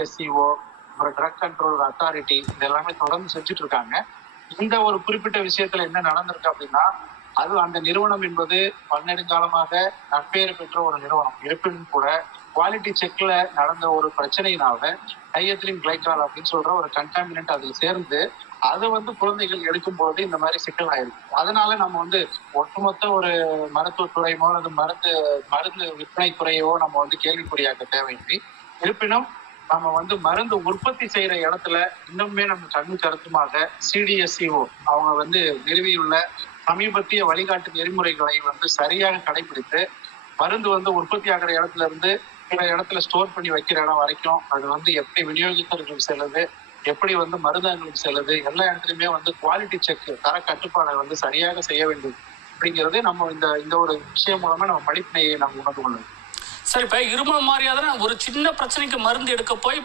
SEO, ஒரு drug control authority இது எல்லாமே தொடர்ந்து செஞ்சுட்டு இருக்காங்க. இந்த ஒரு குறிப்பிட்ட விஷயத்துல என்ன நடந்திருக்கு அப்படின்னா, அது அந்த நிறுவனம் என்பது பன்னெடுங்காலமாக நற்பெயர் பெற்ற ஒரு நிறுவனம் இருப்பினும் கூட குவாலிட்டி செக்ல நடந்த ஒரு பிரச்சனையினால டைஎத்திலீன் கிளைகால் அப்படின்னு சொல்ற ஒரு கண்டாமினன்ட் அதில் சேர்ந்து அது குழந்தைகள் எடுக்கும்போது இந்த மாதிரி சிக்கல் ஆயிருக்கு. அதனால நம்ம ஒட்டுமொத்த ஒரு மருத்துவத்துறையோ அல்லது மருந்து விற்பனை துறையோ நம்ம கேள்விக்குறியாக்க தேவையில்லை. இருப்பினும் நம்ம மருந்து உற்பத்தி செய்யற இடத்துல இன்னுமே நம்ம கண்ணு கருத்துமாக சிடிஎஸ்சிஓ அவங்க நிறுவியுள்ள சமீபத்திய வழிகாட்டு நெறிமுறைகளை சரியாக கடைபிடித்து மருந்து உற்பத்தி ஆகிற இடத்துல இருந்து சில இடத்துல ஸ்டோர் பண்ணி வைக்கிற இடம் வரைக்கும் அது எப்படி விநியோகித்தர்களுக்கு செல்லுது, எப்படி மருந்தகங்களுக்கு செல்லுது, எல்லா இடத்துலயுமே குவாலிட்டி செக் தர கட்டுப்பாடை சரியாக செய்ய வேண்டும் அப்படிங்கிறது நம்ம இந்த ஒரு விஷயம் மூலமா நம்ம படிப்பினையை நம்ம உணர்ந்து கொள்ளணும். சரி, இப்ப இருமல் மாதிரியாதான ஒரு சின்ன பிரச்சனைக்கு மருந்து எடுக்க போய்